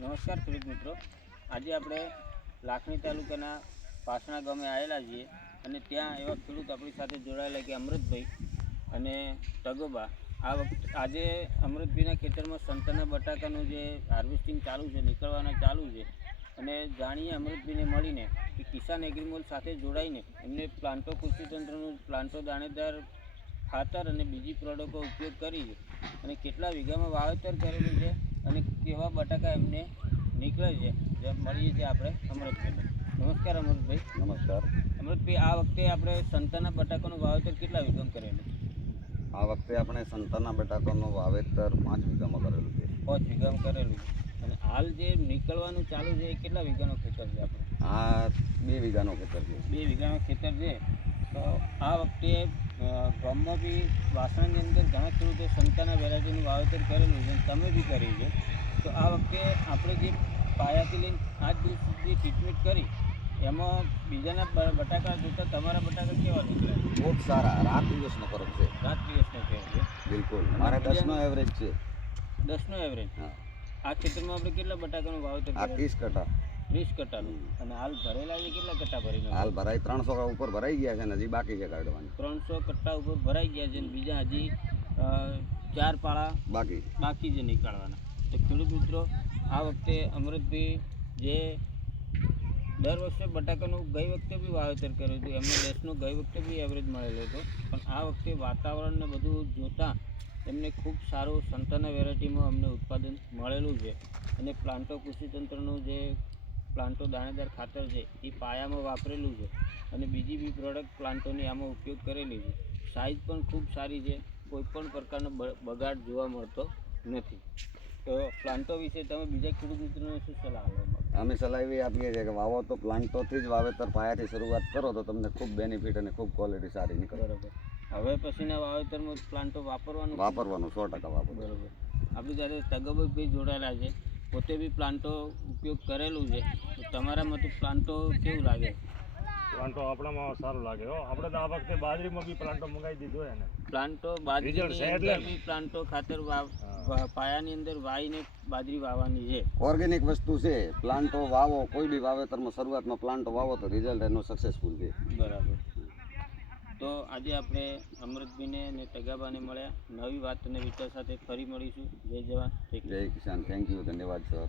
નમસ્કાર ખેડૂત મિત્રો, આજે આપણે લાખણી તાલુકાના પાસણા ગામે આવેલા છીએ અને ત્યાં એવા ખેડૂત આપણી સાથે જોડાયેલા કે અમૃતભાઈ અને તગોબા. આજે અમૃતભાઈના ખેતરમાં સંતરના બટાકાનું જે હાર્વેસ્ટિંગ ચાલુ છે, નીકળવાના ચાલુ છે, અને જાણીએ અમૃતભાઈને મળીને કે કિસાન એગ્રીમોલ સાથે જોડાઈને એમને પ્લાન્ટો કૃષિતંત્રનું પ્લાન્ટો દાણેદાર ખાતર અને બીજી પ્રોડક્ટો ઉપયોગ કરી છે અને કેટલા વીઘામાં વાવેતર કરેલું છે અને કેવા બટાકા એમને નીકળે છે, જેમ મળીએ છીએ આપણે અમૃતભાઈને. નમસ્કાર અમૃતભાઈ. નમસ્કાર. અમૃતભાઈ, આ વખતે આપણે સંતાના બટાકાનું વાવેતર કેટલા વીઘામાં કરેલું? આ વખતે આપણે સંતાના બટાકાનું વાવેતર 5 વીઘામાં કરેલું છે. 5 વીઘામાં કરેલું છે. અને હાલ જે નીકળવાનું ચાલુ છે એ કેટલા વીઘાનું ખેતર છે આપણે? આ 2 વીઘાનું ખેતર છે. 2 વીઘાનું ખેતર છે. તો આ વખતે ગામમાં બી વાસણાની અંદર ઘણા ખેડૂતો સંતાના વેરાયટીનું વાવેતર કરેલું છે, તમે બી કર્યું છે. તો આ વખતે આપણે જે પાયાથી લઈને આજ દિવસ સુધી ટ્રીટમેન્ટ કરી એમાં બીજાના બટાકા જોતાં તમારા બટાકા કેવા નીકળ્યા? બહુ સારા. રાત દિવસનો ફરક છે. રાત દિવસનો ફેર છે. બિલકુલ. મારે 10નો એવરેજ છે. 10નો એવરેજ. હા. આ ખેતરમાં આપણે કેટલા બટાકાનું વાવેતર આ 30 કટા. 30 કટ્ટાનું. અને હાલ ભરેલા છે કેટલા કટ્ટા ભરીને? હાલ ભરાઈ 300 ઉપર ભરાઈ ગયા છે ને હજી બાકી છે કાઢવાની. 300 કટ્ટા ઉપર ભરાઈ ગયા છે અને બીજા હજી 4 પાળા બાકી છે નીકાળવાના. તો ખેડૂત મિત્રો, આ વખતે અમૃતભાઈ જે દર વર્ષે બટાકાનું ગઈ વખતે બી વાવેતર કર્યું હતું, એમને 10નો ગઈ વખતે બી એવરેજ મળેલો હતો, પણ આ વખતે વાતાવરણને બધું જોતાં એમને ખૂબ સારું સંતાના વેરાયટીમાં અમને ઉત્પાદન મળેલું છે. અને પ્લાન્ટો કૃષિતંત્રનું જે પ્લાન્ટો દાણેદાર ખાતર છે એ પાયામાં વાપરેલું છે અને બીજી બી પ્રોડક્ટ પ્લાન્ટોની આમાં ઉપયોગ કરેલી છે. સાઇઝ પણ ખૂબ સારી છે, કોઈપણ પ્રકારનો બગાડ જોવા મળતો નથી. તો પ્લાન્ટો વિશે તમે બીજા ખેડૂત મિત્રોને શું સલાહ આપવા? અમે સલાહ એવી આપીએ છીએ કે વાવો તો પ્લાન્ટોથી જ વાવેતર પાયાથી શરૂઆત કરો તો તમને ખૂબ બેનિફિટ અને ખૂબ ક્વોલિટી સારી નીકળે. બરાબર. હવે પછીના વાવેતરમાં પ્લાન્ટો વાપરવાનું 100% વાપરવાનું. બરાબર. આપણી સાથે તગોબભાઈ જોડાયેલા છે, પોતે બી પ્લાન્ટો ઉપયોગ કરેલું છે. તો તમારા મતે પ્લાન્ટો કેવું લાગે? પ્લાન્ટો આપણામાં સારું લાગે હો. આપણે તો આ વખતે બાજરીમાં બી પ્લાન્ટો મંગાવી દીધો છે ને. પ્લાન્ટો Result બાજરીની છે અંદર એટલે બી પ્લાન્ટો ખાતર પાયાની અંદર વાવીને બાજરી વાવવાની છે. ઓર્ગેનિક વસ્તુ છે. પ્લાન્ટો વાવો, કોઈ બી વાવેતરમાં શરૂઆતમાં પ્લાન્ટો વાવો તો રિઝલ્ટ એનું સક્સેસફુલ છે. બરાબર. તો આજે આપણે અમૃતભાઈને અને તગાબાને મળ્યા. નવી વાત અને વિચાર સાથે ફરી મળીશું. જય જવાન, જય કિસાન. Thank you. ધન્યવાદ સર.